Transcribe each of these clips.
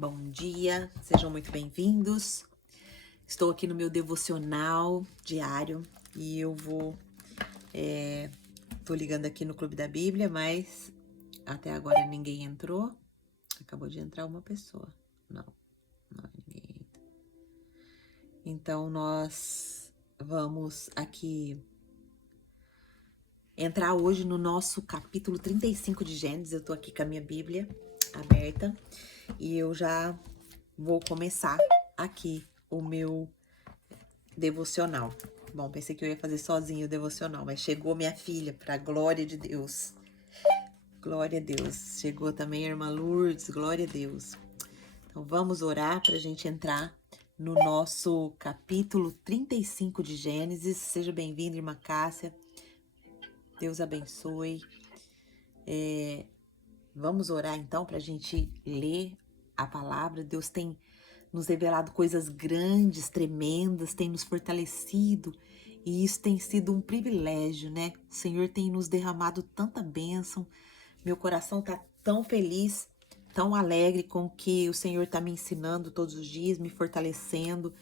Bom dia, sejam muito bem-vindos. Estou aqui no meu devocional diário e tô ligando aqui no Clube da Bíblia, mas até agora ninguém entrou. Acabou de entrar uma pessoa. Não é ninguém. Então nós vamos aqui entrar hoje no nosso capítulo 35 de Gênesis. Eu tô aqui com a minha Bíblia aberta e eu já vou começar aqui o meu devocional. Bom, pensei que eu ia fazer sozinho o devocional, mas chegou minha filha, para glória de Deus. Glória a Deus. Chegou também a irmã Lourdes, glória a Deus. Então vamos orar para a gente entrar no nosso capítulo 35 de Gênesis. Seja bem-vinda, irmã Cássia. Deus abençoe. Vamos orar então para a gente ler a palavra. Deus tem nos revelado coisas grandes, tremendas, tem nos fortalecido e isso tem sido um privilégio, né? O Senhor tem nos derramado tanta bênção. Meu coração tá tão feliz, tão alegre com o que o Senhor tá me ensinando todos os dias, me fortalecendo,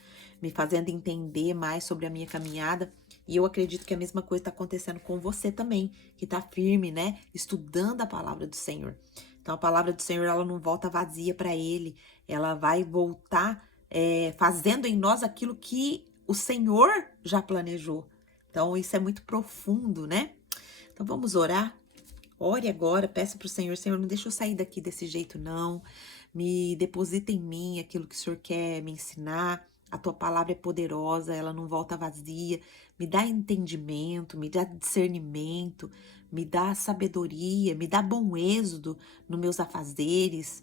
me fazendo entender mais sobre a minha caminhada. E eu acredito que a mesma coisa está acontecendo com você também, que tá firme, né? Estudando a palavra do Senhor. Então a palavra do Senhor, ela não volta vazia para Ele, ela vai voltar fazendo em nós aquilo que o Senhor já planejou. Então isso é muito profundo, né? Então vamos orar. Ore agora, peça para o Senhor, Senhor, não deixa eu sair daqui desse jeito não, me deposita em mim aquilo que o Senhor quer me ensinar, a tua palavra é poderosa, ela não volta vazia, me dá entendimento, me dá discernimento, me dá sabedoria, me dá bom êxodo nos meus afazeres.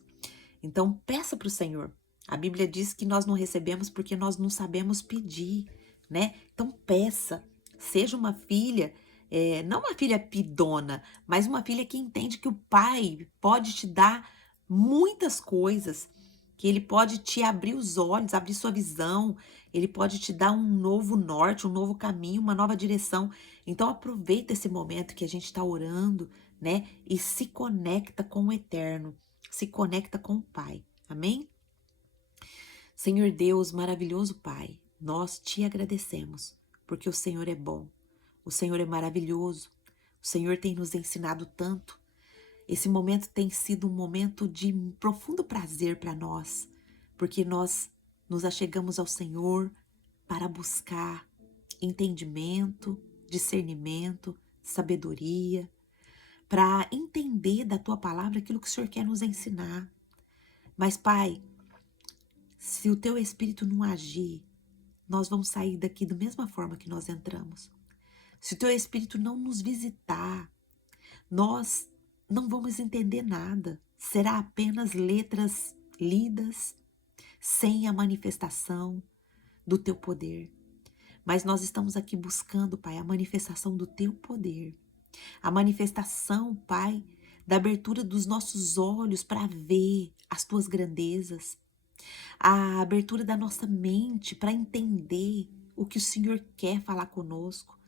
Então peça para o Senhor, a Bíblia diz que nós não recebemos porque nós não sabemos pedir, né? Então peça, seja uma filha, não uma filha pidona, mas uma filha que entende que o pai pode te dar muitas coisas, que ele pode te abrir os olhos, abrir sua visão, ele pode te dar um novo norte, um novo caminho, uma nova direção. Então aproveita esse momento que a gente está orando, né? E se conecta com o eterno, se conecta com o Pai. Amém? Senhor Deus, maravilhoso Pai, nós te agradecemos, porque o Senhor é bom, o Senhor é maravilhoso, o Senhor tem nos ensinado tanto. Esse momento tem sido um momento de profundo prazer para nós, porque nós nos achegamos ao Senhor para buscar entendimento, discernimento, sabedoria, para entender da tua palavra aquilo que o Senhor quer nos ensinar. Mas, Pai, se o teu Espírito não agir, nós vamos sair daqui da mesma forma que nós entramos. Se o teu Espírito não nos visitar, nós não vamos entender nada. Será apenas letras lidas, sem a manifestação do teu poder. Mas nós estamos aqui buscando, Pai, a manifestação do teu poder. A manifestação, Pai, da abertura dos nossos olhos para ver as tuas grandezas. A abertura da nossa mente para entender o que o Senhor quer falar conosco.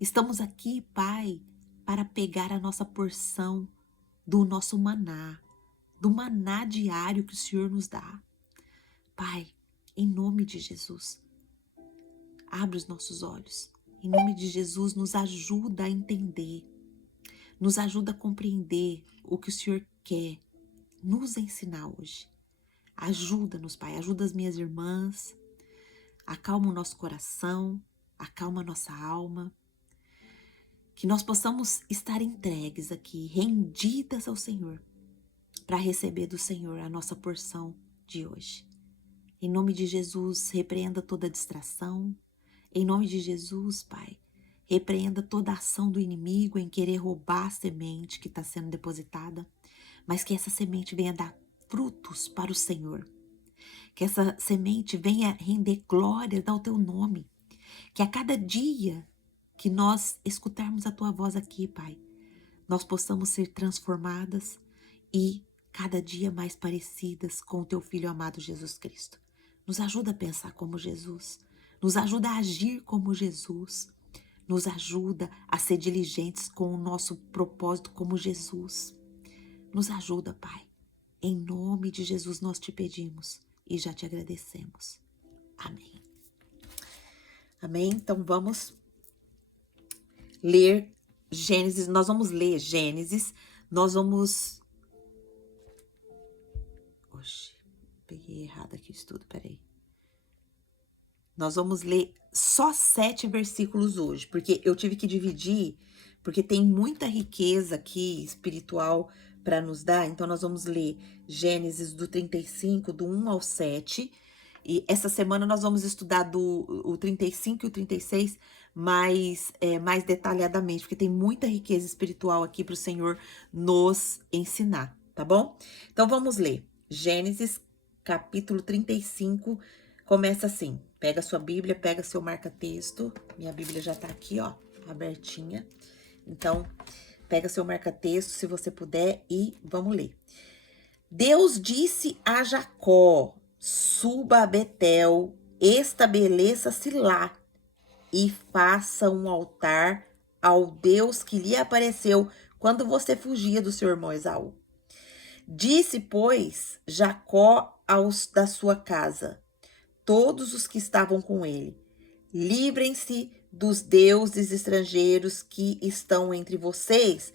Estamos aqui, Pai, para pegar a nossa porção do nosso maná, do maná diário que o Senhor nos dá. Pai, em nome de Jesus, abre os nossos olhos. Em nome de Jesus, nos ajuda a entender, nos ajuda a compreender o que o Senhor quer nos ensinar hoje. Ajuda-nos, Pai, ajuda as minhas irmãs, acalma o nosso coração, acalma a nossa alma, que nós possamos estar entregues aqui, rendidas ao Senhor, para receber do Senhor a nossa porção de hoje. Em nome de Jesus, repreenda toda distração. Em nome de Jesus, Pai, repreenda toda a ação do inimigo em querer roubar a semente que está sendo depositada, mas que essa semente venha dar frutos para o Senhor. Que essa semente venha render glórias ao teu nome. Que a cada dia que nós escutarmos a tua voz aqui, Pai, nós possamos ser transformadas e cada dia mais parecidas com o teu Filho amado Jesus Cristo. Nos ajuda a pensar como Jesus, nos ajuda a agir como Jesus, nos ajuda a ser diligentes com o nosso propósito como Jesus. Nos ajuda, Pai. Em nome de Jesus nós te pedimos e já te agradecemos. Amém. Amém? Então vamos ler Gênesis. Nós vamos ler Gênesis. Nós vamos... Oxe, peguei errado aqui o estudo, peraí. Nós vamos ler só 7 versículos hoje, porque eu tive que dividir, porque tem muita riqueza aqui espiritual para nos dar. Então nós vamos ler Gênesis do 35, do 1 ao 7. E essa semana nós vamos estudar o 35 e o 36 mais detalhadamente, porque tem muita riqueza espiritual aqui para o Senhor nos ensinar, tá bom? Então vamos ler. Gênesis, capítulo 35, começa assim. Pega sua Bíblia, pega seu marca-texto. Minha Bíblia já tá aqui, ó, abertinha. Então, pega seu marca-texto, se você puder, e vamos ler. Deus disse a Jacó: suba a Betel, estabeleça-se lá e faça um altar ao Deus que lhe apareceu quando você fugia do seu irmão Esaú. Disse, pois, Jacó aos da sua casa, todos os que estavam com ele: livrem-se dos deuses estrangeiros que estão entre vocês,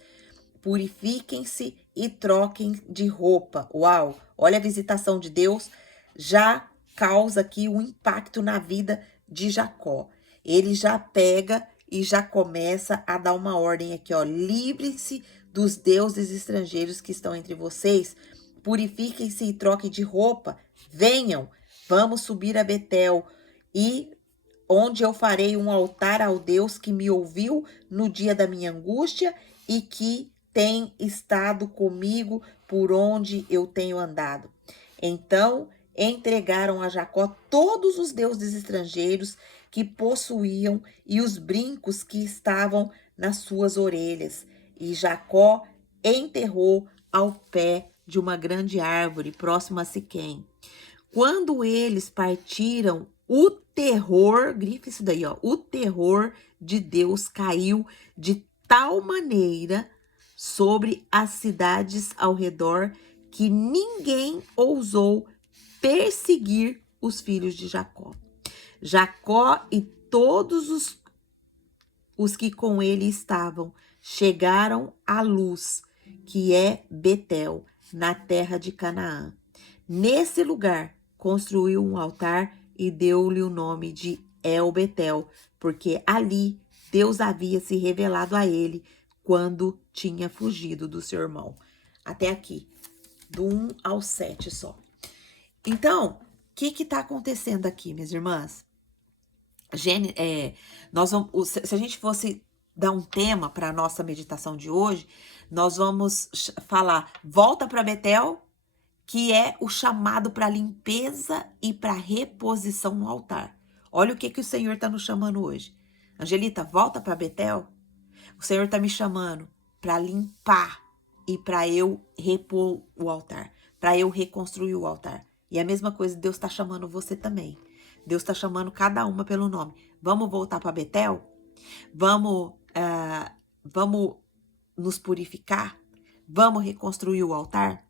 purifiquem-se e troquem de roupa. Uau! Olha, a visitação de Deus já causa aqui um impacto na vida de Jacó. Ele já pega e já começa a dar uma ordem aqui, ó. Livrem-se dos deuses estrangeiros que estão entre vocês, purifiquem-se e troquem de roupa. Venham, vamos subir a Betel, e onde eu farei um altar ao Deus que me ouviu no dia da minha angústia e que tem estado comigo por onde eu tenho andado. Então entregaram a Jacó todos os deuses estrangeiros que possuíam e os brincos que estavam nas suas orelhas. E Jacó enterrou ao pé de uma grande árvore próxima a Siquém. Quando eles partiram, o terror, grife isso daí, ó, o terror de Deus caiu de tal maneira sobre as cidades ao redor que ninguém ousou perseguir os filhos de Jacó. Jacó e todos os que com ele estavam chegaram à Luz, que é Betel, na terra de Canaã. Nesse lugar construiu um altar e deu-lhe o nome de El Betel, porque ali Deus havia se revelado a ele quando tinha fugido do seu irmão. Até aqui, do 1 ao 7 só. Então, o que está acontecendo aqui, minhas irmãs? Se a gente fosse dar um tema para a nossa meditação de hoje, nós vamos falar volta para Betel, que é o chamado para limpeza e para reposição no altar. Olha o que o Senhor está nos chamando hoje. Angelita, volta para Betel. O Senhor está me chamando para limpar e para eu repor o altar, para eu reconstruir o altar. E a mesma coisa Deus está chamando você também. Deus está chamando cada uma pelo nome. Vamos voltar para Betel? Vamos nos purificar? Vamos reconstruir o altar?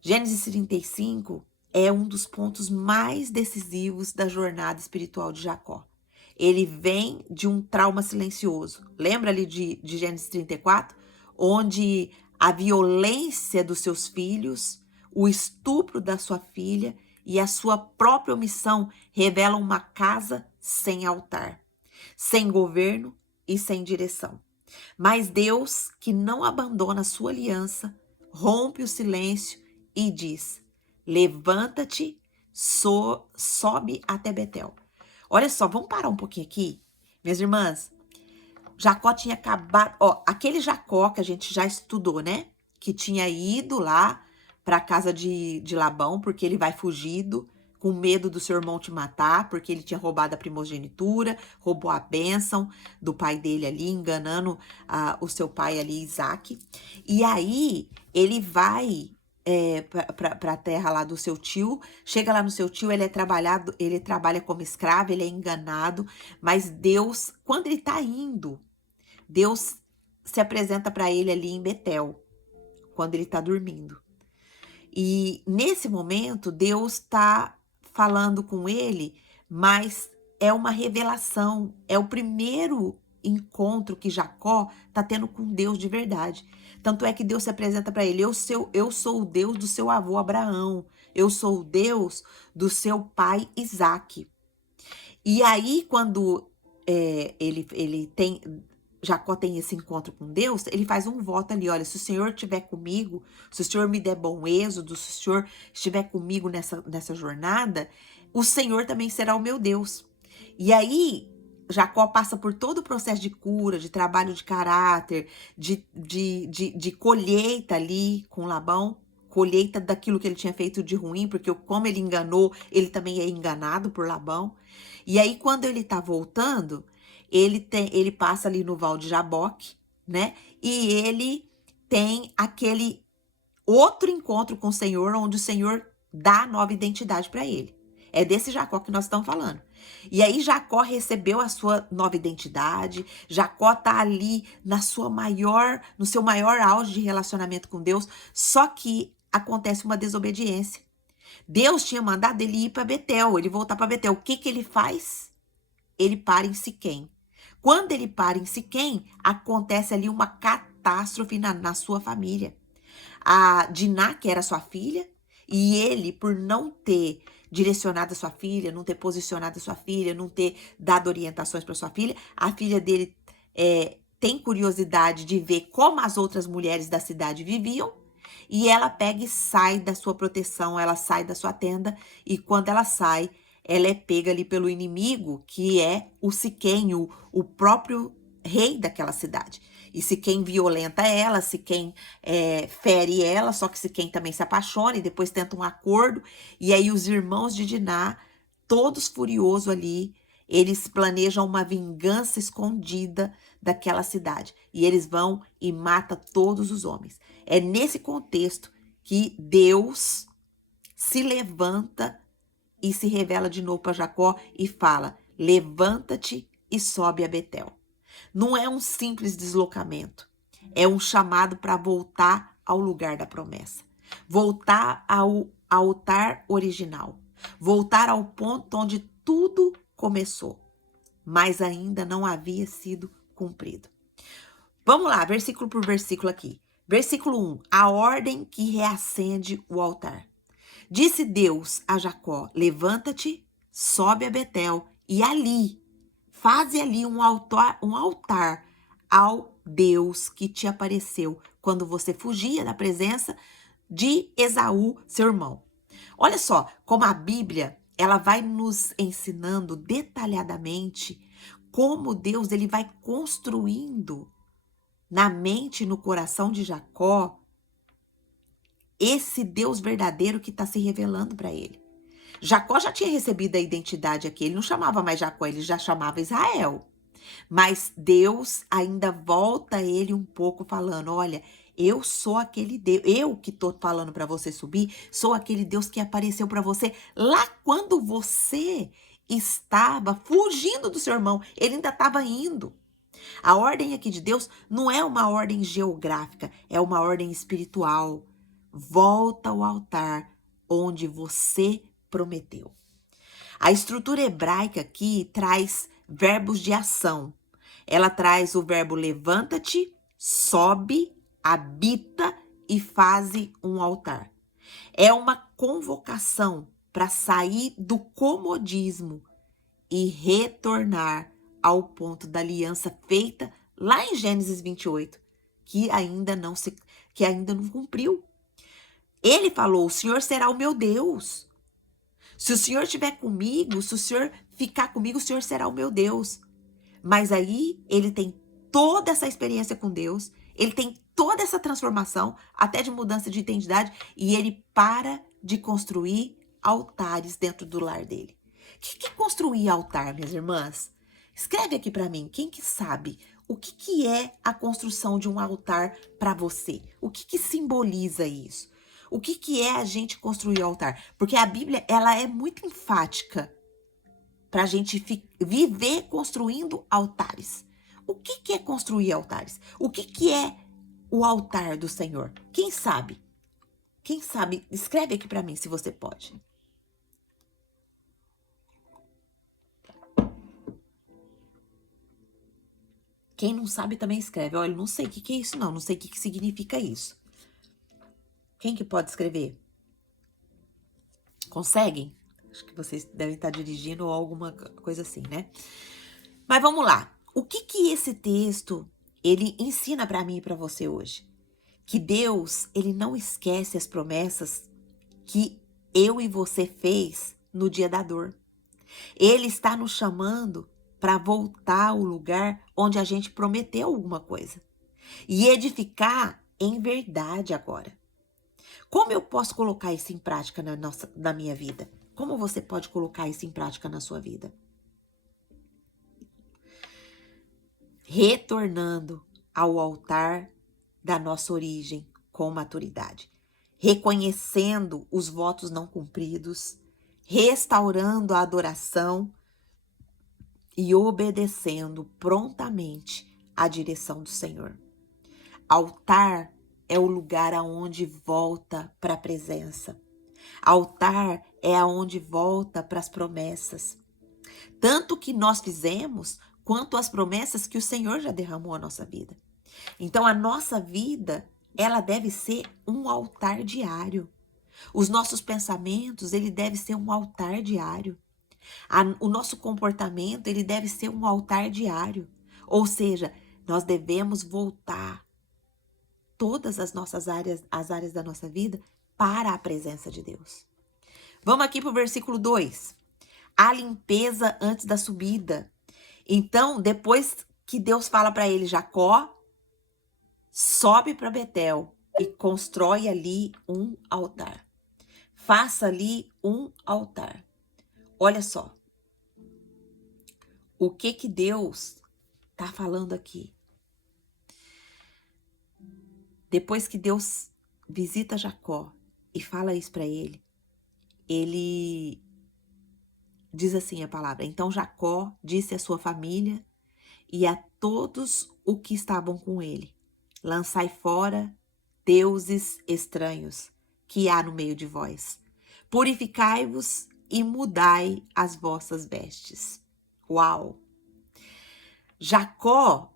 Gênesis 35 é um dos pontos mais decisivos da jornada espiritual de Jacó. Ele vem de um trauma silencioso. Lembra ali de Gênesis 34? Onde a violência dos seus filhos, o estupro da sua filha e a sua própria omissão revelam uma casa sem altar, sem governo e sem direção. Mas Deus, que não abandona a sua aliança, rompe o silêncio e diz: levanta-te, sobe até Betel. Olha só, vamos parar um pouquinho aqui, minhas irmãs. Jacó tinha acabado, ó, aquele Jacó que a gente já estudou, né? Que tinha ido lá para a casa de Labão, porque ele vai fugido, com medo do seu irmão te matar, porque ele tinha roubado a primogenitura, roubou a bênção do pai dele ali, enganando o seu pai ali, Isaac. E aí ele vai para a terra lá do seu tio, chega lá no seu tio, ele trabalha como escravo, ele é enganado, mas Deus, quando ele tá indo, Deus se apresenta para ele ali em Betel, quando ele tá dormindo. E nesse momento, Deus está falando com ele, mas é uma revelação, é o primeiro encontro que Jacó está tendo com Deus de verdade. Tanto é que Deus se apresenta para ele: eu sou o Deus do seu avô Abraão, eu sou o Deus do seu pai Isaque. E aí, quando Jacó tem esse encontro com Deus, ele faz um voto ali: olha, se o Senhor estiver comigo, se o Senhor me der bom êxodo, se o Senhor estiver comigo nessa jornada, o Senhor também será o meu Deus. E aí, Jacó passa por todo o processo de cura, de trabalho de caráter, de colheita ali com Labão, colheita daquilo que ele tinha feito de ruim, porque como ele enganou, ele também é enganado por Labão. E aí, quando ele tá voltando, ele passa ali no Val de Jaboque, né? E ele tem aquele outro encontro com o Senhor, onde o Senhor dá a nova identidade para ele. É desse Jacó que nós estamos falando. E aí Jacó recebeu a sua nova identidade. Jacó tá ali no seu maior auge de relacionamento com Deus, só que acontece uma desobediência. Deus tinha mandado ele ir para Betel, ele voltar para Betel. O que ele faz? Ele para em Siquém. Quando ele para em Siquém, acontece ali uma catástrofe na sua família. A Diná, que era sua filha, e ele, por não ter direcionado a sua filha, não ter posicionado a sua filha, não ter dado orientações para sua filha, a filha dele tem curiosidade de ver como as outras mulheres da cidade viviam, e ela pega e sai da sua proteção, ela sai da sua tenda, e quando ela sai, ela é pega ali pelo inimigo, que é o Siquém, o próprio rei daquela cidade. E Siquém violenta ela, Siquém fere ela, só que Siquém também se apaixona e depois tenta um acordo. E aí os irmãos de Diná, todos furiosos ali, eles planejam uma vingança escondida daquela cidade. E eles vão e matam todos os homens. É nesse contexto que Deus se levanta e se revela de novo para Jacó e fala: levanta-te e sobe a Betel. Não é um simples deslocamento, é um chamado para voltar ao lugar da promessa, voltar ao altar original, voltar ao ponto onde tudo começou, mas ainda não havia sido cumprido. Vamos lá, versículo por versículo aqui. Versículo 1, a ordem que reacende o altar. Disse Deus a Jacó: levanta-te, sobe a Betel e faze ali um altar ao Deus que te apareceu quando você fugia da presença de Esaú, seu irmão. Olha só como a Bíblia, ela vai nos ensinando detalhadamente como Deus ele vai construindo na mente e no coração de Jacó esse Deus verdadeiro que está se revelando para ele. Jacó já tinha recebido a identidade aqui, ele não chamava mais Jacó, ele já chamava Israel. Mas Deus ainda volta a ele um pouco falando: olha, eu sou aquele Deus, eu que tô falando para você subir, sou aquele Deus que apareceu para você lá quando você estava fugindo do seu irmão, ele ainda estava indo. A ordem aqui de Deus não é uma ordem geográfica, é uma ordem espiritual. Volta ao altar onde você prometeu. A estrutura hebraica aqui traz verbos de ação. Ela traz o verbo levanta-te, sobe, habita e faze um altar. É uma convocação para sair do comodismo e retornar ao ponto da aliança feita lá em Gênesis 28, que ainda não cumpriu. Ele falou: o Senhor será o meu Deus. Se o Senhor estiver comigo, se o Senhor ficar comigo, o Senhor será o meu Deus. Mas aí ele tem toda essa experiência com Deus, ele tem toda essa transformação, até de mudança de identidade, e ele para de construir altares dentro do lar dele. O que é construir altar, minhas irmãs? Escreve aqui para mim, quem que sabe o que é a construção de um altar para você? O que simboliza isso? O que é a gente construir altar? Porque a Bíblia, ela é muito enfática para a gente viver construindo altares. O que é construir altares? O que é o altar do Senhor? Quem sabe? Quem sabe, escreve aqui para mim se você pode. Quem não sabe também escreve. Olha, não sei o que é isso não sei o que significa isso. Quem que pode escrever? Conseguem? Acho que vocês devem estar dirigindo ou alguma coisa assim, né? Mas vamos lá. O que esse texto ele ensina para mim e para você hoje? Que Deus, ele não esquece as promessas que eu e você fez no dia da dor. Ele está nos chamando para voltar ao lugar onde a gente prometeu alguma coisa e edificar em verdade agora. Como eu posso colocar isso em prática na minha vida? Como você pode colocar isso em prática na sua vida? Retornando ao altar da nossa origem com maturidade, reconhecendo os votos não cumpridos, restaurando a adoração e obedecendo prontamente à direção do Senhor. Altar é o lugar aonde volta para a presença. Altar é aonde volta para as promessas. Tanto que nós fizemos, quanto as promessas que o Senhor já derramou na nossa vida. Então, a nossa vida, ela deve ser um altar diário. Os nossos pensamentos, ele deve ser um altar diário. O nosso comportamento, ele deve ser um altar diário. Ou seja, nós devemos voltar todas as nossas áreas, as áreas da nossa vida, para a presença de Deus. Vamos aqui para o versículo 2. A limpeza antes da subida. Então, depois que Deus fala para ele, Jacó, sobe para Betel e constrói ali um altar. Faça ali um altar. Olha só. O que Deus está falando aqui? Depois que Deus visita Jacó e fala isso para ele, ele diz assim a palavra: então Jacó disse à sua família e a todos os que estavam com ele: lançai fora deuses estranhos que há no meio de vós. Purificai-vos e mudai as vossas vestes. Uau! Jacó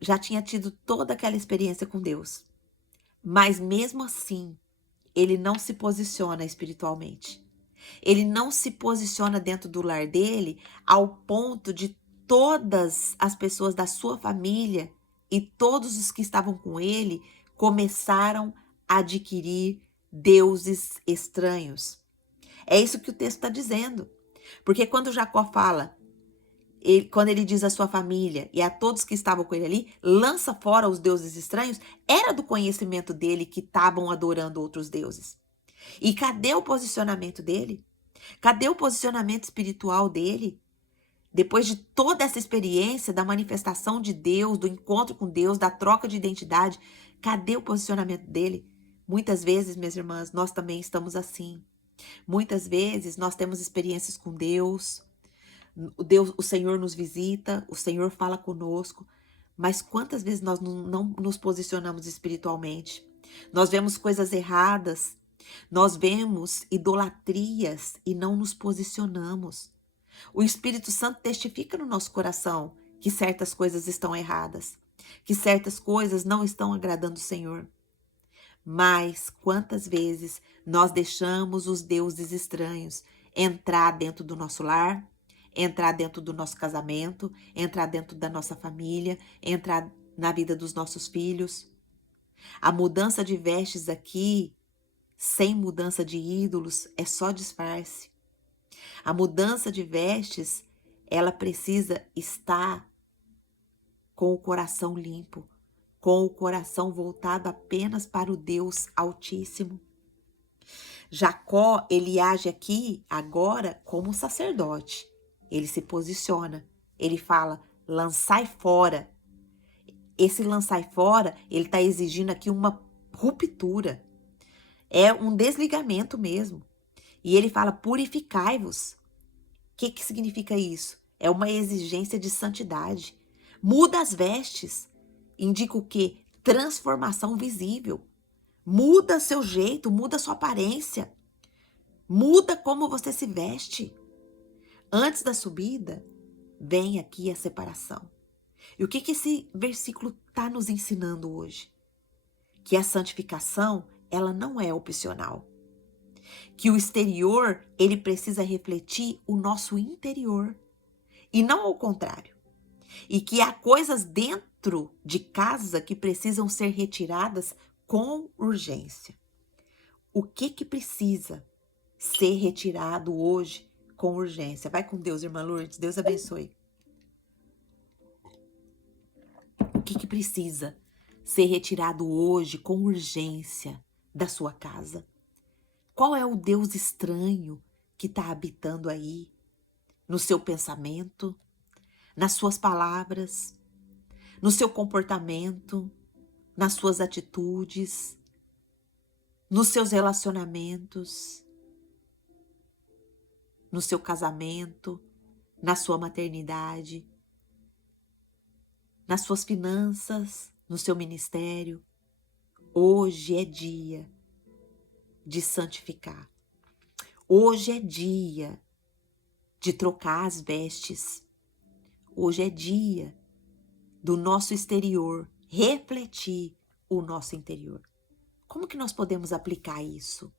já tinha tido toda aquela experiência com Deus, mas mesmo assim, ele não se posiciona espiritualmente. Ele não se posiciona dentro do lar dele ao ponto de todas as pessoas da sua família e todos os que estavam com ele começaram a adquirir deuses estranhos. É isso que o texto está dizendo. Porque quando Jacó fala, quando ele diz à sua família e a todos que estavam com ele ali, lança fora os deuses estranhos, era do conhecimento dele que estavam adorando outros deuses. E cadê o posicionamento dele? Cadê o posicionamento espiritual dele? Depois de toda essa experiência da manifestação de Deus, do encontro com Deus, da troca de identidade, cadê o posicionamento dele? Muitas vezes, minhas irmãs, nós também estamos assim. Muitas vezes nós temos experiências com Deus, o Senhor nos visita, o Senhor fala conosco, mas quantas vezes nós não nos posicionamos espiritualmente? Nós vemos coisas erradas, nós vemos idolatrias e não nos posicionamos. O Espírito Santo testifica no nosso coração que certas coisas estão erradas, que certas coisas não estão agradando o Senhor. Mas quantas vezes nós deixamos os deuses estranhos entrar dentro do nosso lar, entrar dentro do nosso casamento, entrar dentro da nossa família, entrar na vida dos nossos filhos? A mudança de vestes aqui, sem mudança de ídolos, é só disfarce. A mudança de vestes, ela precisa estar com o coração limpo, com o coração voltado apenas para o Deus Altíssimo. Jacó, ele age aqui agora como sacerdote. Ele se posiciona, ele fala, lançai fora. Esse lançai fora, ele está exigindo aqui uma ruptura. É um desligamento mesmo. E ele fala, purificai-vos. O que significa isso? É uma exigência de santidade. Muda as vestes. Indica o quê? Transformação visível. Muda seu jeito, muda sua aparência, muda como você se veste. Antes da subida, vem aqui a separação. E o que que esse versículo está nos ensinando hoje? Que a santificação, ela não é opcional. Que o exterior, ele precisa refletir o nosso interior. E não ao contrário. E que há coisas dentro de casa que precisam ser retiradas com urgência. O que que precisa ser retirado hoje com urgência? Vai com Deus, irmã Lourdes. Deus abençoe. O que que precisa ser retirado hoje com urgência da sua casa? Qual é o Deus estranho que está habitando aí? No seu pensamento, nas suas palavras, no seu comportamento, nas suas atitudes, nos seus relacionamentos, no seu casamento, na sua maternidade, nas suas finanças, no seu ministério. Hoje é dia de santificar. Hoje é dia de trocar as vestes. Hoje é dia do nosso exterior refletir o nosso interior. Como que nós podemos aplicar isso?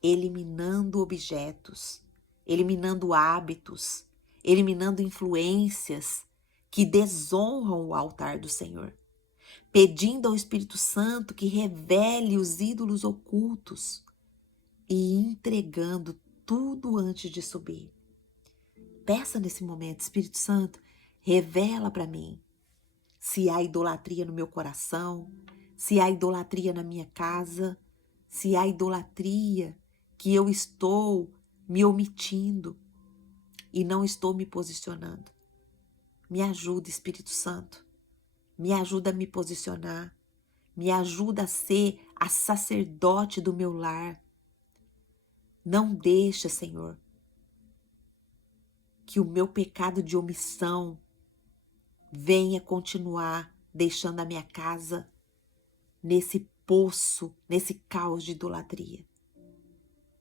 Eliminando objetos, eliminando hábitos, eliminando influências que desonram o altar do Senhor, pedindo ao Espírito Santo que revele os ídolos ocultos e entregando tudo antes de subir. Peça nesse momento, Espírito Santo, revela para mim se há idolatria no meu coração, se há idolatria na minha casa, se há idolatria que eu estou me omitindo e não estou me posicionando. Me ajuda, Espírito Santo. Me ajuda a me posicionar. Me ajuda a ser a sacerdote do meu lar. Não deixa, Senhor, que o meu pecado de omissão venha continuar deixando a minha casa nesse poço, nesse caos de idolatria.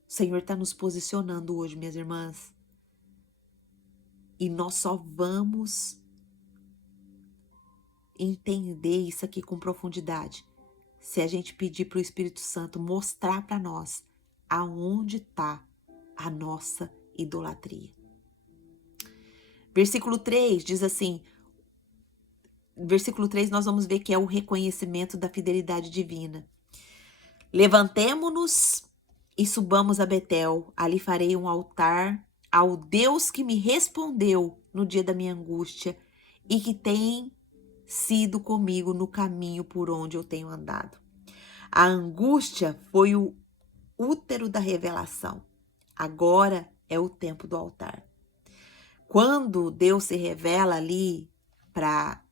O Senhor está nos posicionando hoje, minhas irmãs. E nós só vamos entender isso aqui com profundidade se a gente pedir para o Espírito Santo mostrar para nós aonde está a nossa idolatria. Versículo 3 diz assim, versículo 3 nós vamos ver que é o reconhecimento da fidelidade divina. Levantemo-nos e subamos a Betel, ali farei um altar ao Deus que me respondeu no dia da minha angústia e que tem sido comigo no caminho por onde eu tenho andado. A angústia foi o útero da revelação. Agora é o tempo do altar. Quando Deus se revela ali para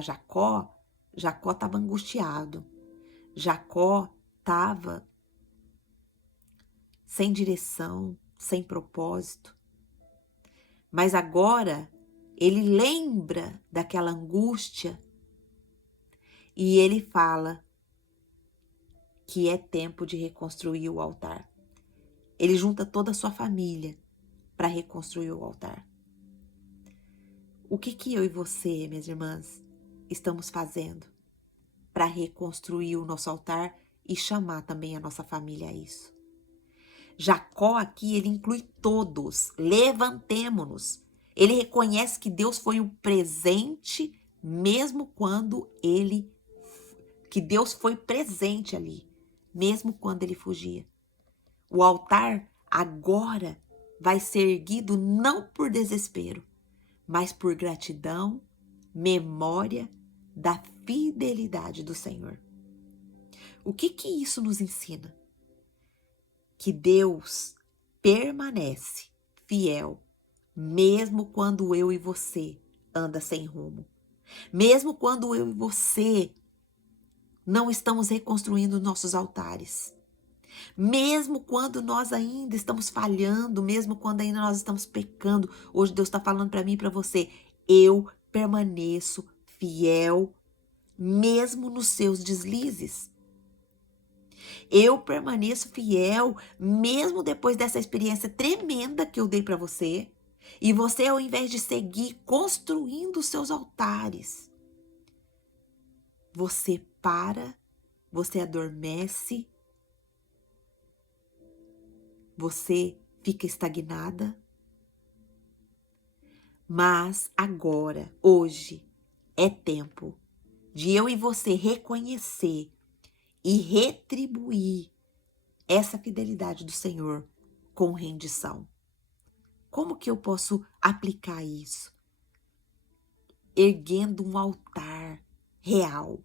Jacó, Jacó estava angustiado. Jacó estava sem direção, sem propósito. Mas agora ele lembra daquela angústia e ele fala que é tempo de reconstruir o altar. Ele junta toda a sua família para reconstruir o altar. O que eu e você, minhas irmãs, estamos fazendo para reconstruir o nosso altar e chamar também a nossa família a isso? Jacó aqui, ele inclui todos. Levantemo-nos. Ele reconhece que Deus foi o presente, mesmo quando que Deus foi presente ali, mesmo quando ele fugia. O altar agora vai ser erguido não por desespero, mas por gratidão, memória da fidelidade do Senhor. O que isso nos ensina? Que Deus permanece fiel, mesmo quando eu e você anda sem rumo. Mesmo quando eu e você não estamos reconstruindo nossos altares. Mesmo quando nós ainda estamos falhando, mesmo quando ainda nós estamos pecando. Hoje Deus está falando para mim e para você. Eu permaneço fiel, mesmo nos seus deslizes. Eu permaneço fiel, mesmo depois dessa experiência tremenda que eu dei para você. E você, ao invés de seguir construindo os seus altares, você para, você adormece, você fica estagnada. Mas agora, hoje, é tempo de eu e você reconhecer e retribuir essa fidelidade do Senhor com rendição. Como que eu posso aplicar isso? Erguendo um altar real,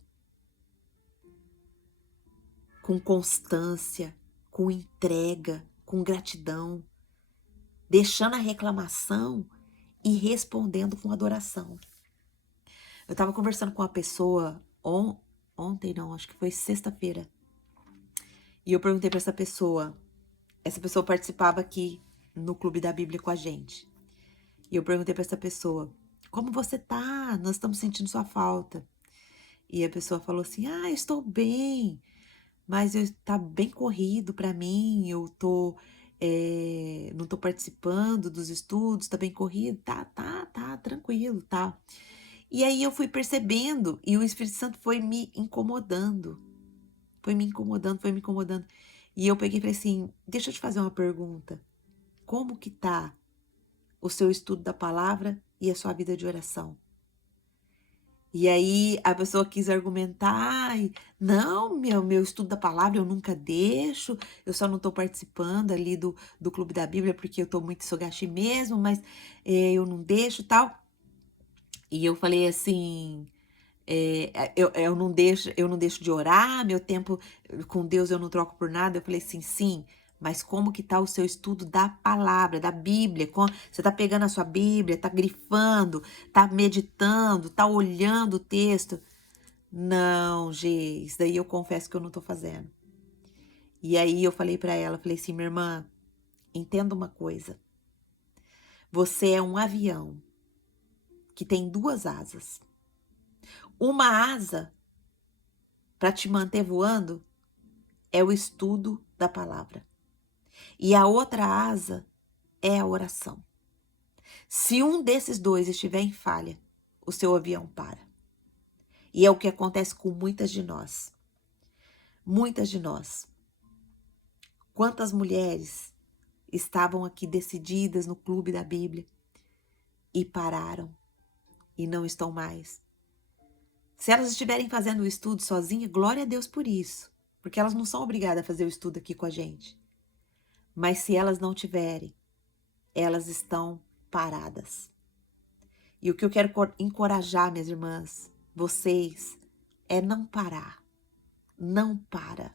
com constância, com entrega, com gratidão, deixando a reclamação e respondendo com adoração. Eu estava conversando com uma pessoa ontem, não, acho que foi sexta-feira, e eu perguntei para essa pessoa participava aqui no Clube da Bíblia com a gente, e eu perguntei para essa pessoa, como você tá? Nós estamos sentindo sua falta. E a pessoa falou assim, eu estou bem, mas tá bem corrido para mim, eu não tô participando dos estudos, tá bem corrido, tá, tranquilo, tá. E aí eu fui percebendo, e o Espírito Santo foi me incomodando, foi me incomodando. E eu peguei e falei assim, deixa eu te fazer uma pergunta, como que tá o seu estudo da palavra e a sua vida de oração? E aí a pessoa quis argumentar, "Ai, não, meu estudo da palavra eu nunca deixo, eu só não estou participando ali do Clube da Bíblia porque eu estou muito sogashi mesmo, mas eu não deixo tal." E eu falei assim, eu não deixo de orar, meu tempo com Deus eu não troco por nada. Eu falei assim, sim, mas como que tá o seu estudo da palavra, da Bíblia? Você tá pegando a sua Bíblia, tá grifando, tá meditando, tá olhando o texto? Não, Gê, isso daí eu confesso que eu não tô fazendo. E aí eu falei pra ela, falei assim, minha irmã, entenda uma coisa. Você é um avião que tem duas asas. Uma asa para te manter voando é o estudo da palavra. E a outra asa é a oração. Se um desses dois estiver em falha, o seu avião para. E é o que acontece com muitas de nós. Muitas de nós. Quantas mulheres estavam aqui decididas no Clube da Bíblia e pararam e não estão mais? Se elas estiverem fazendo o estudo sozinha, glória a Deus por isso, porque elas não são obrigadas a fazer o estudo aqui com a gente. Mas se elas não tiverem, elas estão paradas. E o que eu quero encorajar, minhas irmãs, vocês, é não parar. Não para.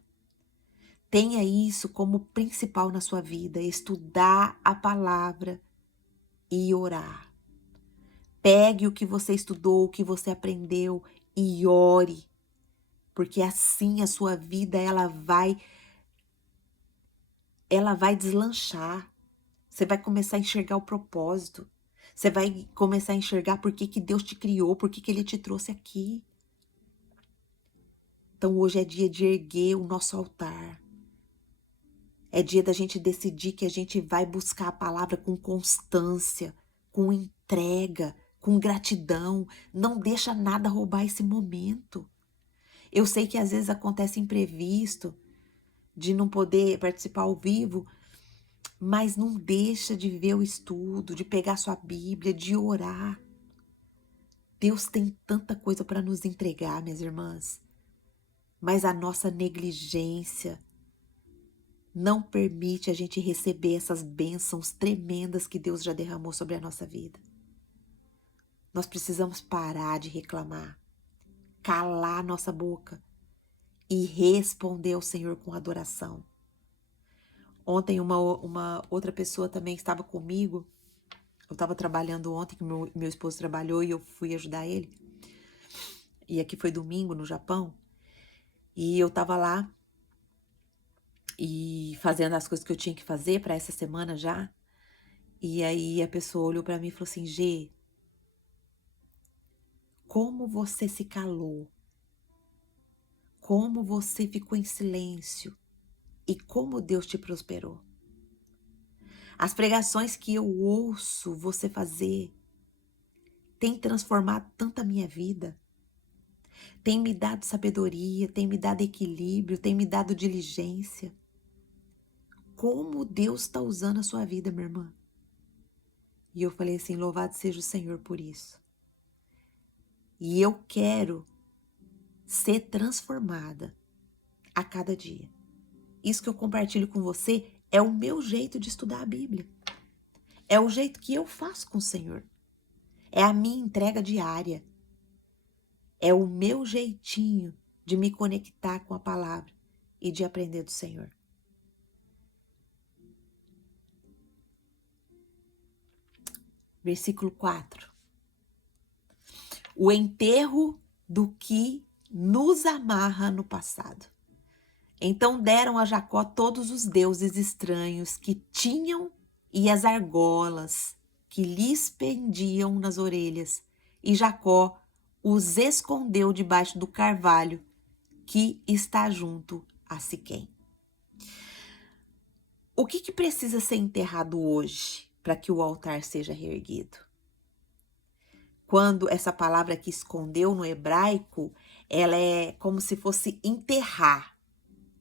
Tenha isso como principal na sua vida, estudar a palavra e orar. Pegue o que você estudou, o que você aprendeu e ore, porque assim a sua vida ela vai deslanchar. Você vai começar a enxergar o propósito. Você vai começar a enxergar por que Deus te criou, por que Ele te trouxe aqui. Então hoje é dia de erguer o nosso altar. É dia da gente decidir que a gente vai buscar a palavra com constância, com entrega, com gratidão. Não deixa nada roubar esse momento. Eu sei que às vezes acontece imprevisto, de não poder participar ao vivo, mas não deixa de ver o estudo, de pegar sua Bíblia, de orar. Deus tem tanta coisa para nos entregar, minhas irmãs, mas a nossa negligência não permite a gente receber essas bênçãos tremendas que Deus já derramou sobre a nossa vida. Nós precisamos parar de reclamar, calar nossa boca e responder ao Senhor com adoração. Ontem uma outra pessoa também estava comigo. Eu estava trabalhando ontem, que meu esposo trabalhou e eu fui ajudar ele. E aqui foi domingo no Japão. E eu estava lá e fazendo as coisas que eu tinha que fazer para essa semana já. E aí a pessoa olhou para mim e falou assim, Gê, como você se calou? como você ficou em silêncio e como Deus te prosperou. As pregações que eu ouço você fazer têm transformado tanto a minha vida. Tem me dado sabedoria, tem me dado equilíbrio, tem me dado diligência. Como Deus está usando a sua vida, minha irmã. E eu falei assim, louvado seja o Senhor por isso. E eu quero ser transformada a cada dia. Isso que eu compartilho com você é o meu jeito de estudar a Bíblia. É o jeito que eu faço com o Senhor. É a minha entrega diária. É o meu jeitinho de me conectar com a palavra e de aprender do Senhor. Versículo 4. O enterro do que nos amarra no passado. Então deram a Jacó todos os deuses estranhos que tinham e as argolas que lhes pendiam nas orelhas. E Jacó os escondeu debaixo do carvalho que está junto a Siquém. O que precisa ser enterrado hoje para que o altar seja reerguido? Quando essa palavra que escondeu no hebraico, ela é como se fosse enterrar.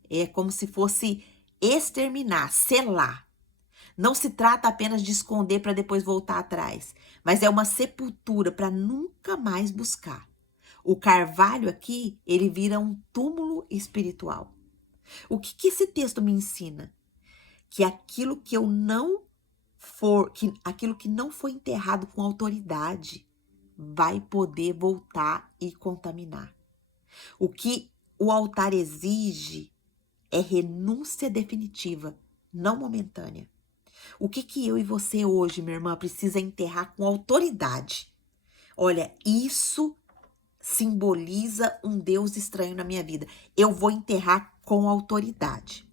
É como se fosse exterminar, selar. Não se trata apenas de esconder para depois voltar atrás, mas é uma sepultura para nunca mais buscar. O carvalho aqui, ele vira um túmulo espiritual. O que esse texto me ensina? Que aquilo que aquilo que não foi enterrado com autoridade vai poder voltar e contaminar. O que o altar exige é renúncia definitiva, não momentânea. O que eu e você hoje, minha irmã, precisa enterrar com autoridade? Olha, isso simboliza um Deus estranho na minha vida. Eu vou enterrar com autoridade.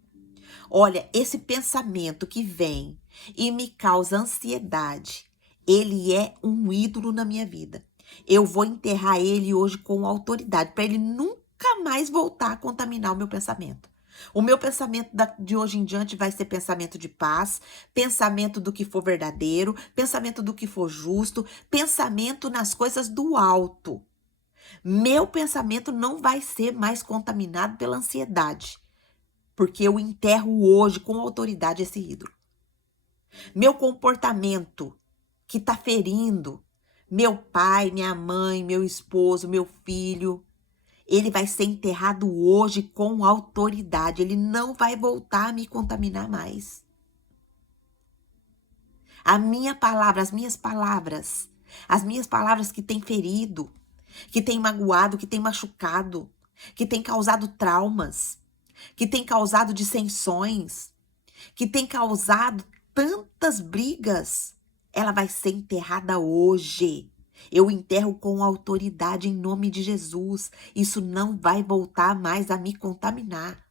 Olha, esse pensamento que vem e me causa ansiedade, ele é um ídolo na minha vida. Eu vou enterrar ele hoje com autoridade, para ele nunca mais voltar a contaminar o meu pensamento. O meu pensamento de hoje em diante vai ser pensamento de paz, pensamento do que for verdadeiro, pensamento do que for justo, pensamento nas coisas do alto. Meu pensamento não vai ser mais contaminado pela ansiedade, porque eu enterro hoje com autoridade esse ídolo. Meu comportamento que está ferindo meu pai, minha mãe, meu esposo, meu filho, ele vai ser enterrado hoje com autoridade. Ele não vai voltar a me contaminar mais. A minha palavra, as minhas palavras que têm ferido, que têm magoado, que têm machucado, que têm causado traumas, que têm causado dissensões, que têm causado tantas brigas, ela vai ser enterrada hoje. Eu enterro com autoridade em nome de Jesus. Isso não vai voltar mais a me contaminar.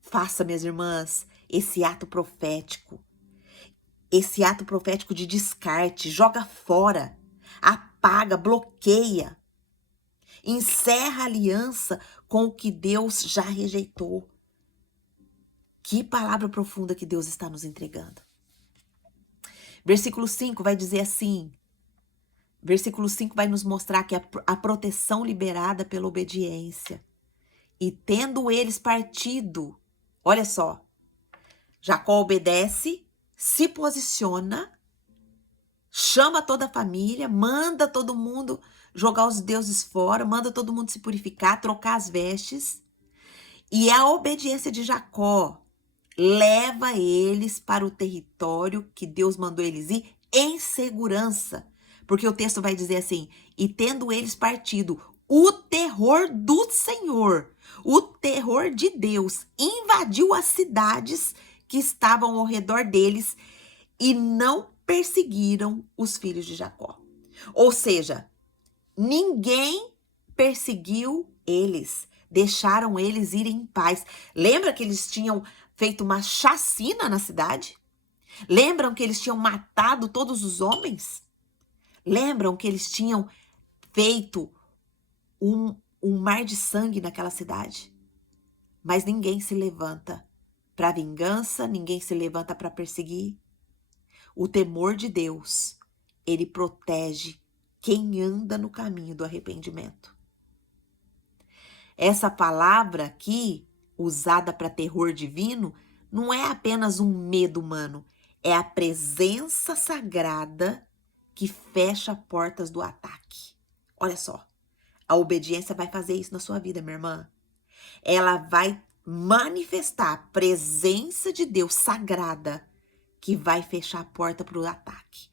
Faça, minhas irmãs, esse ato profético. Esse ato profético de descarte. Joga fora. Apaga, bloqueia. Encerra a aliança com o que Deus já rejeitou. Que palavra profunda que Deus está nos entregando. Versículo 5 vai dizer assim. Versículo 5 vai nos mostrar que a proteção liberada pela obediência. E tendo eles partido, olha só, Jacó obedece, se posiciona, chama toda a família, manda todo mundo jogar os deuses fora, manda todo mundo se purificar, trocar as vestes. E a obediência de Jacó leva eles para o território que Deus mandou eles ir em segurança. Porque o texto vai dizer assim, e tendo eles partido, o terror do Senhor, o terror de Deus, invadiu as cidades que estavam ao redor deles e não perseguiram os filhos de Jacó. Ou seja, ninguém perseguiu eles, deixaram eles irem em paz. Lembra que eles tinham feito uma chacina na cidade? Lembram que eles tinham matado todos os homens? Lembram que eles tinham feito um mar de sangue naquela cidade. Mas ninguém se levanta para vingança, ninguém se levanta para perseguir. O temor de Deus, ele protege quem anda no caminho do arrependimento. Essa palavra aqui, usada para terror divino, não é apenas um medo humano, é a presença sagrada que fecha portas do ataque. Olha só, a obediência vai fazer isso na sua vida, minha irmã. Ela vai manifestar a presença de Deus sagrada que vai fechar a porta para o ataque.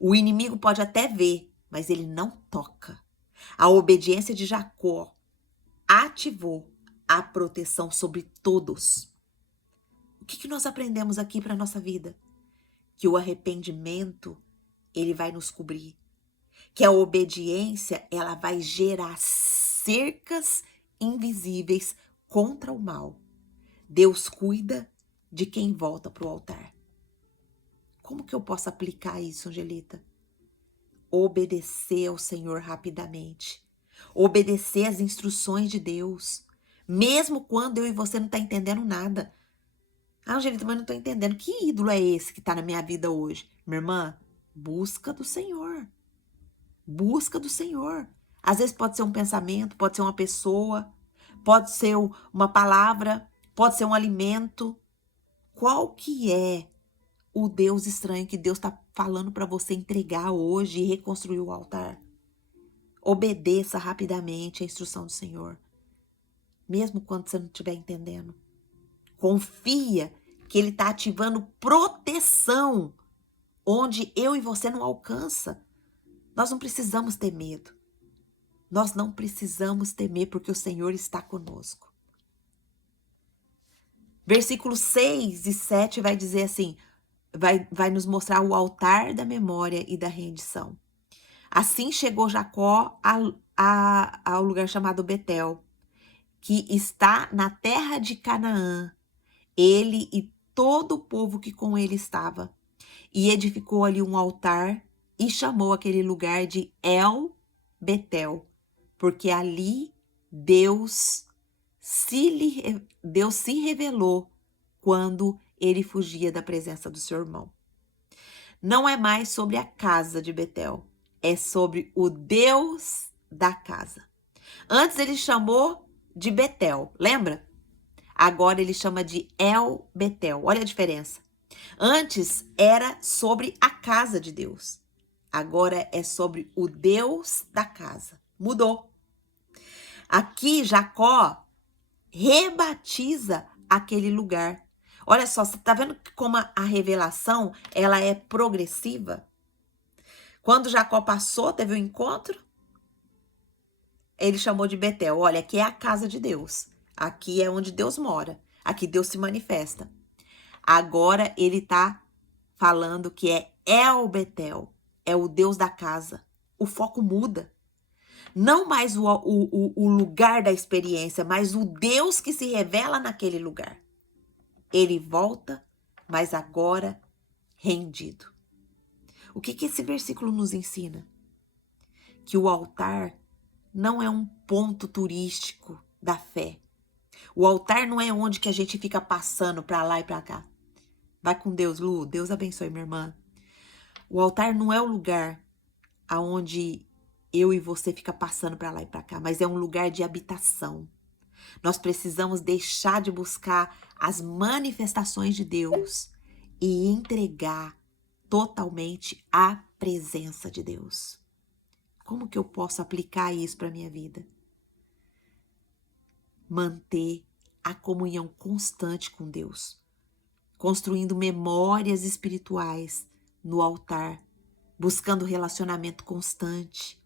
O inimigo pode até ver, mas ele não toca. A obediência de Jacó ativou a proteção sobre todos. O que nós aprendemos aqui para a nossa vida? Que o arrependimento, ele vai nos cobrir. Que a obediência, ela vai gerar cercas invisíveis contra o mal. Deus cuida de quem volta para o altar. Como que eu posso aplicar isso, Angelita? Obedecer ao Senhor rapidamente. Obedecer às instruções de Deus. Mesmo quando eu e você não tá entendendo nada. Ah, Angelita, mas não tô entendendo. Que ídolo é esse que tá na minha vida hoje? Minha irmã, busca do Senhor. Busca do Senhor. Às vezes pode ser um pensamento, pode ser uma pessoa, pode ser uma palavra, pode ser um alimento. Qual que é o Deus estranho que Deus está falando para você entregar hoje e reconstruir o altar? Obedeça rapidamente a instrução do Senhor, mesmo quando você não estiver entendendo. Confia que Ele está ativando proteção onde eu e você não alcança. Nós não precisamos ter medo. Nós não precisamos temer porque o Senhor está conosco. Versículos 6 e 7 vai dizer assim, vai nos mostrar o altar da memória e da rendição. Assim chegou Jacó ao lugar chamado Betel, que está na terra de Canaã, ele e todo o povo que com ele estava, e edificou ali um altar e chamou aquele lugar de El Betel, porque ali Deus se revelou quando ele fugia da presença do seu irmão. Não é mais sobre a casa de Betel, é sobre o Deus da casa. Antes ele chamou de Betel, lembra? Agora ele chama de El Betel. Olha a diferença. Antes era sobre a casa de Deus. Agora é sobre o Deus da casa. Mudou. Aqui Jacó rebatiza aquele lugar. Olha só, você está vendo como a revelação ela é progressiva? Quando Jacó passou, teve um encontro, ele chamou de Betel. Olha, aqui é a casa de Deus. Aqui é onde Deus mora. Aqui Deus se manifesta. Agora ele está falando que é El Betel. É o Deus da casa. O foco muda. Não mais o lugar da experiência, mas o Deus que se revela naquele lugar. Ele volta, mas agora rendido. O que esse versículo nos ensina? Que o altar não é um ponto turístico da fé. O altar não é onde que a gente fica passando para lá e para cá. Vai com Deus, Lu. Deus abençoe, minha irmã. O altar não é o lugar aonde eu e você fica passando para lá e para cá, mas é um lugar de habitação. Nós precisamos deixar de buscar as manifestações de Deus e entregar totalmente a presença de Deus. Como que eu posso aplicar isso para minha vida? Manter a comunhão constante com Deus, construindo memórias espirituais no altar, buscando relacionamento constante,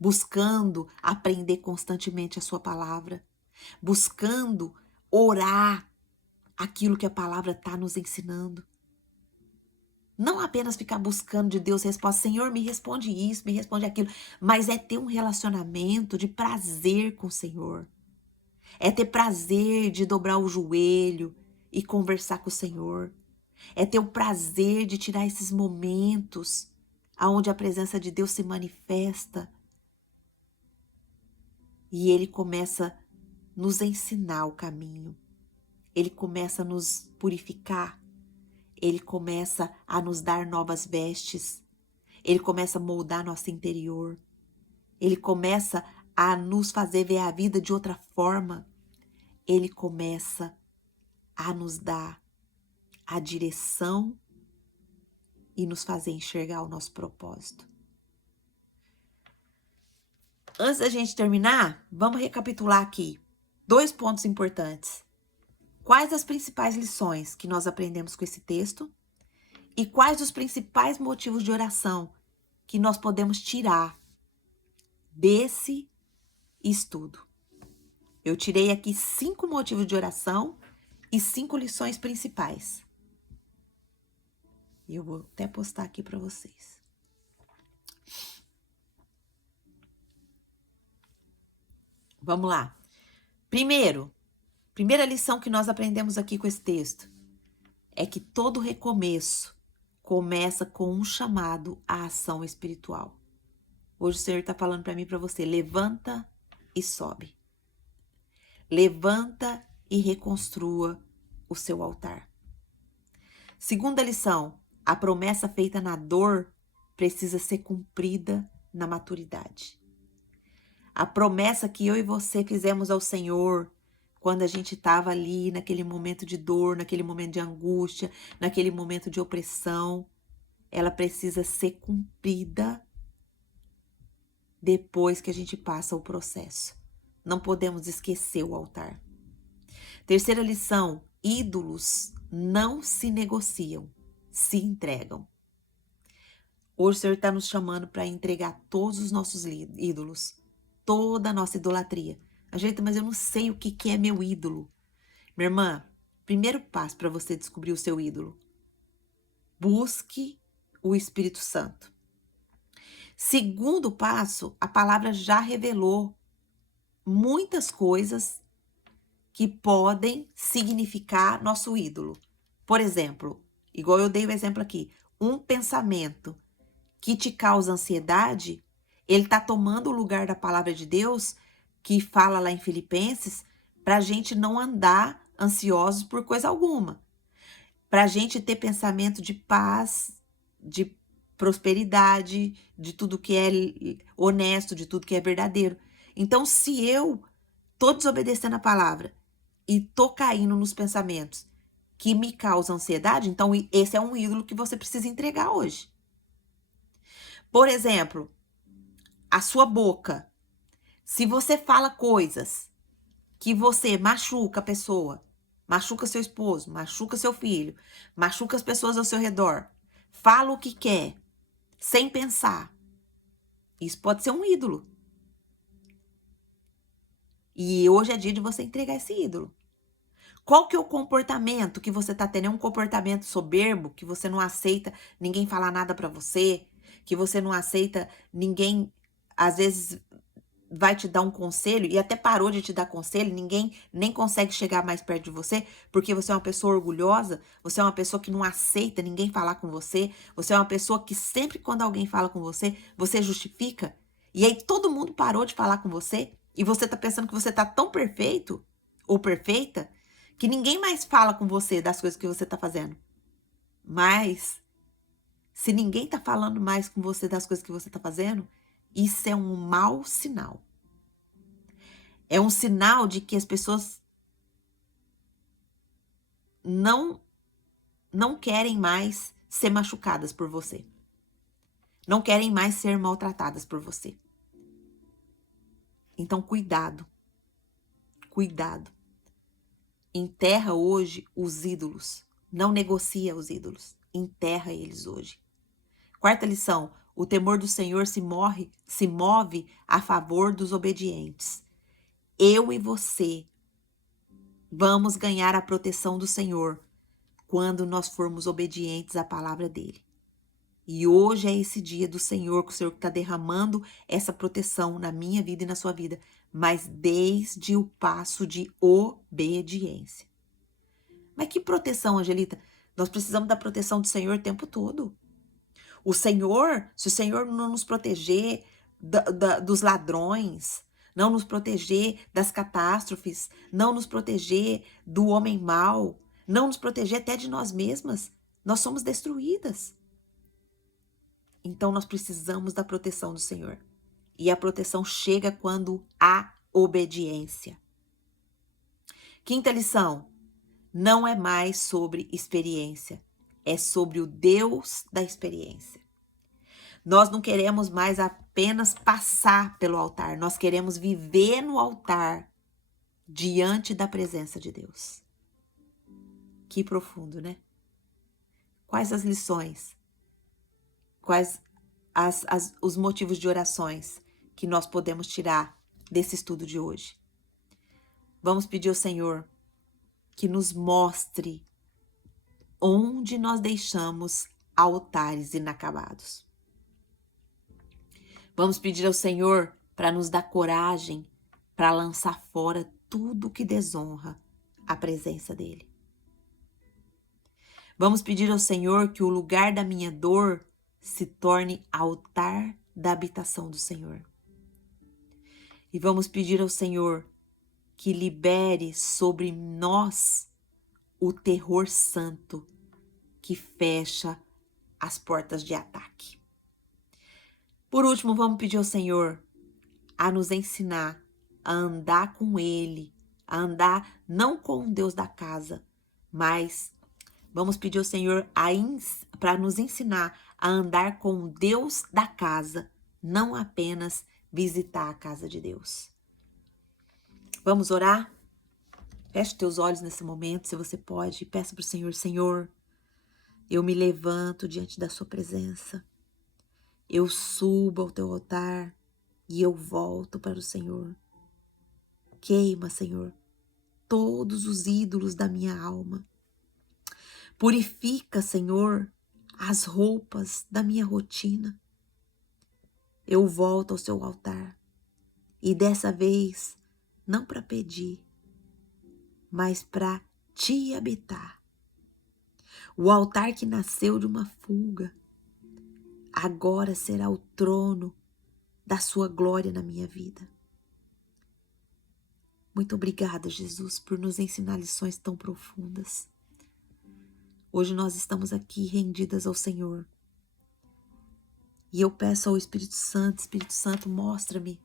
buscando aprender constantemente a sua palavra, buscando orar aquilo que a palavra está nos ensinando. Não apenas ficar buscando de Deus resposta, Senhor, me responde isso, me responde aquilo, mas é ter um relacionamento de prazer com o Senhor. É ter prazer de dobrar o joelho e conversar com o Senhor. É ter o prazer de tirar esses momentos onde a presença de Deus se manifesta. e Ele começa a nos ensinar o caminho. Ele começa a nos purificar. Ele começa a nos dar novas vestes. Ele começa a moldar nosso interior. Ele começa a nos fazer ver a vida de outra forma. Ele começa a nos dar a direção e nos fazer enxergar o nosso propósito. Antes da gente terminar, vamos recapitular aqui 2 pontos importantes. Quais as principais lições que nós aprendemos com esse texto? E quais os principais motivos de oração que nós podemos tirar desse estudo? Eu tirei aqui 5 motivos de oração e 5 lições principais. E eu vou até postar aqui para vocês. Vamos lá. Primeira lição que nós aprendemos aqui com esse texto é que todo recomeço começa com um chamado à ação espiritual. Hoje o Senhor está falando para mim e para você, levanta e sobe. Levanta e reconstrua o seu altar. Segunda lição, a promessa feita na dor precisa ser cumprida na maturidade. A promessa que eu e você fizemos ao Senhor quando a gente estava ali naquele momento de dor, naquele momento de angústia, naquele momento de opressão, ela precisa ser cumprida depois que a gente passa o processo. Não podemos esquecer o altar. Terceira lição, ídolos não se negociam, se entregam. Hoje o Senhor está nos chamando para entregar todos os nossos ídolos, toda a nossa idolatria. Gente, mas eu não sei o que é meu ídolo. Minha irmã, primeiro passo para você descobrir o seu ídolo. Busque o Espírito Santo. Segundo passo, a palavra já revelou muitas coisas que podem significar nosso ídolo. Por exemplo, igual eu dei o exemplo aqui, um pensamento que te causa ansiedade, ele está tomando o lugar da palavra de Deus, que fala lá em Filipenses, para a gente não andar ansiosos por coisa alguma. Para a gente ter pensamento de paz, de prosperidade, de tudo que é honesto, de tudo que é verdadeiro. Então, se eu tô desobedecendo a palavra e tô caindo nos pensamentos que me causam ansiedade, então esse é um ídolo que você precisa entregar hoje. Por exemplo, a sua boca. Se você fala coisas que você machuca a pessoa, machuca seu esposo, machuca seu filho, machuca as pessoas ao seu redor, fala o que quer, sem pensar, isso pode ser um ídolo. E hoje é dia de você entregar esse ídolo. Qual que é o comportamento que você tá tendo? É um comportamento soberbo, que você não aceita ninguém falar nada pra você, que você não aceita ninguém, às vezes, vai te dar um conselho e até parou de te dar conselho, ninguém nem consegue chegar mais perto de você, porque você é uma pessoa orgulhosa, você é uma pessoa que não aceita ninguém falar com você, você é uma pessoa que sempre quando alguém fala com você, você justifica, e aí todo mundo parou de falar com você, e você tá pensando que você tá tão perfeito ou perfeita, que ninguém mais fala com você das coisas que você tá fazendo. Mas, se ninguém tá falando mais com você das coisas que você tá fazendo, isso é um mau sinal. É um sinal de que as pessoas não querem mais ser machucadas por você. Não querem mais ser maltratadas por você. Então, cuidado. Cuidado. Enterra hoje os ídolos. Não negocia os ídolos. Enterra eles hoje. Quarta lição. O temor do Senhor se move a favor dos obedientes. Eu e você vamos ganhar a proteção do Senhor quando nós formos obedientes à palavra dele. E hoje é esse dia do Senhor, que o Senhor está derramando essa proteção na minha vida e na sua vida, mas desde o passo de obediência. Mas que proteção, Angelita? Nós precisamos da proteção do Senhor o tempo todo. O Senhor, se o Senhor não nos proteger dos ladrões, não nos proteger das catástrofes, não nos proteger do homem mau, não nos proteger até de nós mesmas. Nós somos destruídas. Então nós precisamos da proteção do Senhor. E a proteção chega quando há obediência. Quinta lição: não é mais sobre experiência, é sobre o Deus da experiência. Nós não queremos mais apenas passar pelo altar, nós queremos viver no altar diante da presença de Deus. Que profundo, né? Quais as lições? Quais os motivos de orações que nós podemos tirar desse estudo de hoje? Vamos pedir ao Senhor que nos mostre onde nós deixamos altares inacabados. Vamos pedir ao Senhor para nos dar coragem para lançar fora tudo que desonra a presença dEle. Vamos pedir ao Senhor que o lugar da minha dor se torne altar da habitação do Senhor. E vamos pedir ao Senhor que libere sobre nós o terror santo que fecha as portas de ataque. Por último, vamos pedir ao Senhor a nos ensinar a andar com Ele, a andar não com o Deus da casa, mas vamos pedir ao Senhor para nos ensinar a andar com o Deus da casa, não apenas visitar a casa de Deus. Vamos orar? Feche teus olhos nesse momento, se você pode, e peça para o Senhor: Senhor, eu me levanto diante da sua presença. Eu subo ao teu altar e eu volto para o Senhor. Queima, Senhor, todos os ídolos da minha alma. Purifica, Senhor, as roupas da minha rotina. Eu volto ao seu altar e dessa vez não para pedir, mas para te habitar. O altar que nasceu de uma fuga agora será o trono da sua glória na minha vida. Muito obrigada, Jesus, por nos ensinar lições tão profundas. Hoje nós estamos aqui rendidas ao Senhor. E eu peço ao Espírito Santo, mostra-me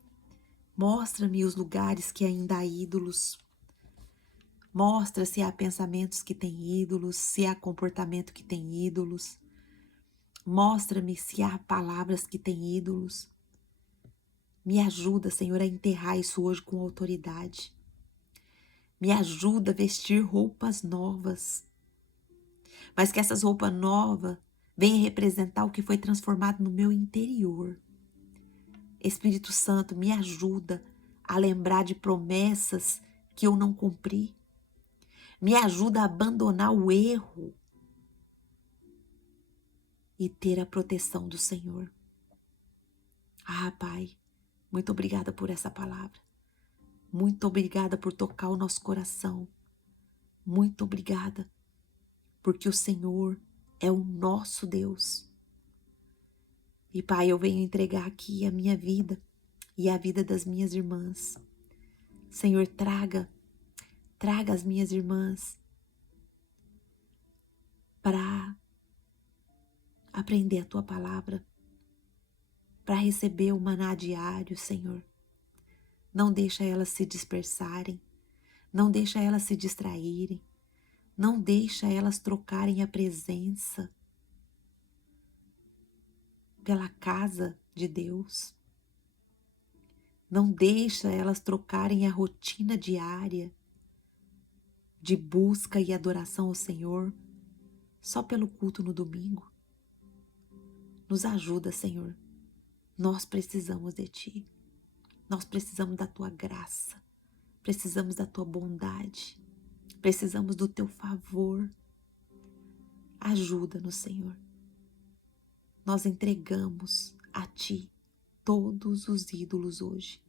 os lugares que ainda há ídolos. Mostra se há pensamentos que têm ídolos, se há comportamento que tem ídolos. Mostra-me se há palavras que têm ídolos. Me ajuda, Senhor, a enterrar isso hoje com autoridade. Me ajuda a vestir roupas novas. Mas que essas roupas novas venham representar o que foi transformado no meu interior. Espírito Santo, me ajuda a lembrar de promessas que eu não cumpri. Me ajuda a abandonar o erro e ter a proteção do Senhor. Ah, Pai, muito obrigada por essa palavra. Muito obrigada por tocar o nosso coração. Muito obrigada, porque o Senhor é o nosso Deus. E, Pai, eu venho entregar aqui a minha vida e a vida das minhas irmãs. Senhor, traga as minhas irmãs para aprender a Tua palavra, para receber o maná diário, Senhor. Não deixa elas se dispersarem, não deixa elas se distraírem, não deixa elas trocarem a presença pela casa de Deus. Não deixa elas trocarem a rotina diária de busca e adoração ao Senhor só pelo culto no domingo. Nos ajuda, Senhor. Nós precisamos de Ti. Nós precisamos da Tua graça. Precisamos da Tua bondade. Precisamos do Teu favor. Ajuda-nos, Senhor. Nós entregamos a Ti todos os ídolos hoje.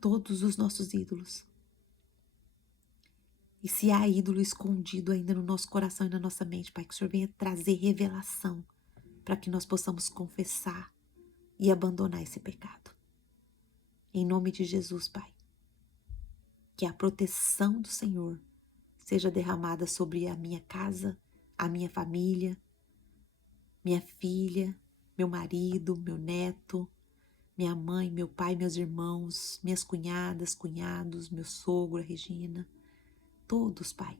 Todos os nossos ídolos. E se há ídolo escondido ainda no nosso coração e na nossa mente, Pai, que o Senhor venha trazer revelação para que nós possamos confessar e abandonar esse pecado. Em nome de Jesus, Pai. Que a proteção do Senhor seja derramada sobre a minha casa, a minha família, minha filha, meu marido, meu neto, minha mãe, meu pai, meus irmãos, minhas cunhadas, cunhados, meu sogro, a Regina, todos, Pai.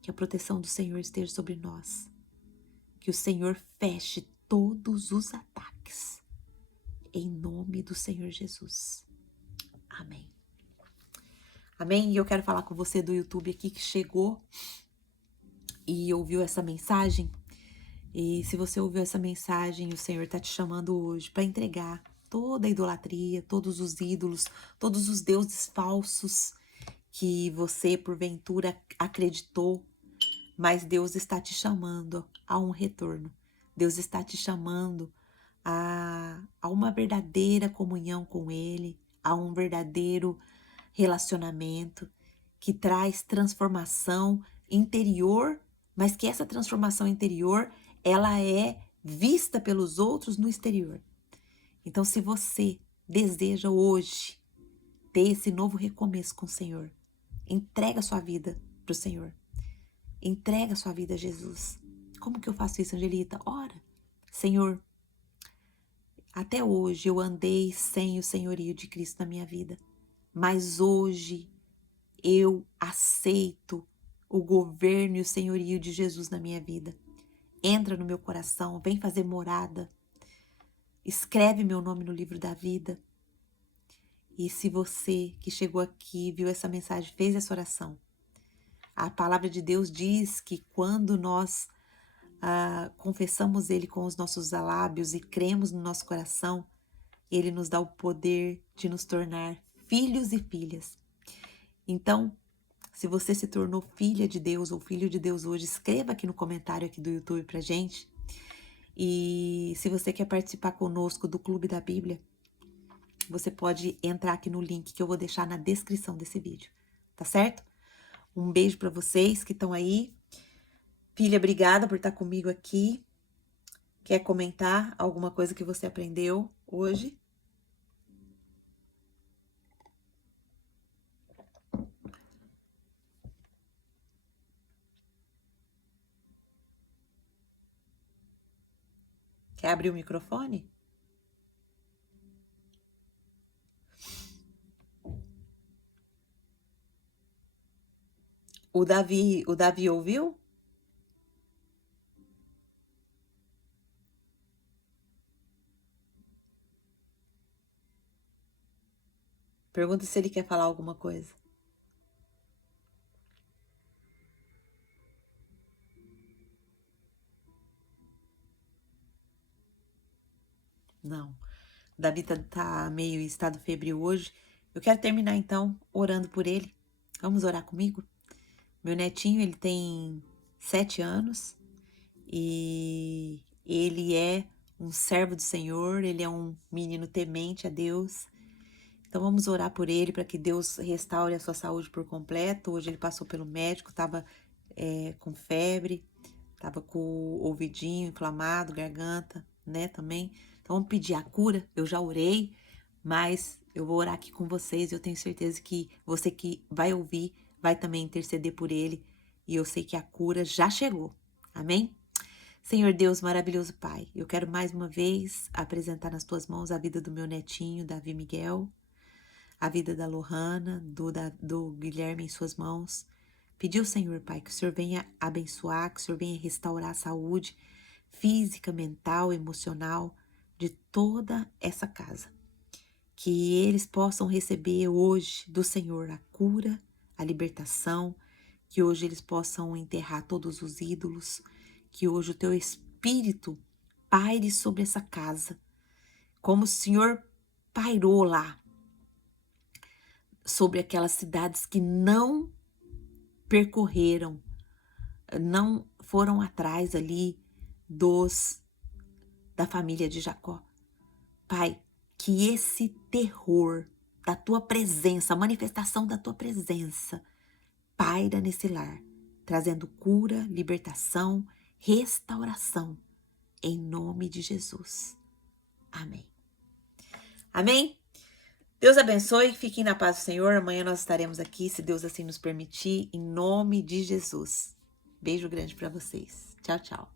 Que a proteção do Senhor esteja sobre nós. Que o Senhor feche todos os ataques. Em nome do Senhor Jesus. Amém. Amém? E eu quero falar com você do YouTube aqui que chegou e ouviu essa mensagem. E se você ouviu essa mensagem, o Senhor está te chamando hoje para entregar toda a idolatria, todos os ídolos, todos os deuses falsos que você, porventura, acreditou. Mas Deus está te chamando a um retorno. Deus está te chamando a uma verdadeira comunhão com Ele, a um verdadeiro relacionamento que traz transformação interior, mas que essa transformação interior, ela é vista pelos outros no exterior. Então, se você deseja hoje ter esse novo recomeço com o Senhor, entrega a sua vida para o Senhor. Entrega a sua vida a Jesus. Como que eu faço isso, Angelita? Ora, Senhor, até hoje eu andei sem o senhorio de Cristo na minha vida, mas hoje eu aceito o governo e o senhorio de Jesus na minha vida. Entra no meu coração, vem fazer morada, escreve meu nome no livro da vida. E se você que chegou aqui, viu essa mensagem, fez essa oração, a palavra de Deus diz que quando nós confessamos Ele com os nossos lábios e cremos no nosso coração, Ele nos dá o poder de nos tornar filhos e filhas. Então, se você se tornou filha de Deus ou filho de Deus hoje, escreva aqui no comentário aqui do YouTube pra gente. E se você quer participar conosco do Clube da Bíblia, você pode entrar aqui no link que eu vou deixar na descrição desse vídeo, tá certo? Um beijo para vocês que estão aí. Filha, obrigada por estar comigo aqui. Quer comentar alguma coisa que você aprendeu hoje? Quer abrir o microfone? O Davi ouviu? Pergunta se ele quer falar alguma coisa. Não. O Davi tá meio em estado febril hoje. Eu quero terminar, então, orando por ele. Vamos orar comigo? Meu netinho, ele tem 7 anos e ele é um servo do Senhor, ele é um menino temente a Deus. Então vamos orar por ele para que Deus restaure a sua saúde por completo. Hoje ele passou pelo médico, estava com febre, estava com o ouvidinho inflamado, garganta, né, também. Então vamos pedir a cura. Eu já orei, mas eu vou orar aqui com vocês. Eu tenho certeza que você que vai ouvir vai também interceder por ele. E eu sei que a cura já chegou. Amém? Senhor Deus, maravilhoso Pai, eu quero mais uma vez apresentar nas tuas mãos a vida do meu netinho, Davi Miguel, a vida da Lohana, do Guilherme em suas mãos. Pedir ao Senhor, Pai, que o Senhor venha abençoar, que o Senhor venha restaurar a saúde física, mental, emocional de toda essa casa. Que eles possam receber hoje do Senhor a cura, a libertação, que hoje eles possam enterrar todos os ídolos, que hoje o teu Espírito paire sobre essa casa, como o Senhor pairou lá, sobre aquelas cidades que não percorreram, não foram atrás ali da família de Jacó. Pai, que esse terror da tua presença, a manifestação da tua presença, paira nesse lar, trazendo cura, libertação, restauração, em nome de Jesus. Amém. Amém? Deus abençoe, fiquem na paz do Senhor. Amanhã nós estaremos aqui, se Deus assim nos permitir, em nome de Jesus. Beijo grande para vocês. Tchau, tchau.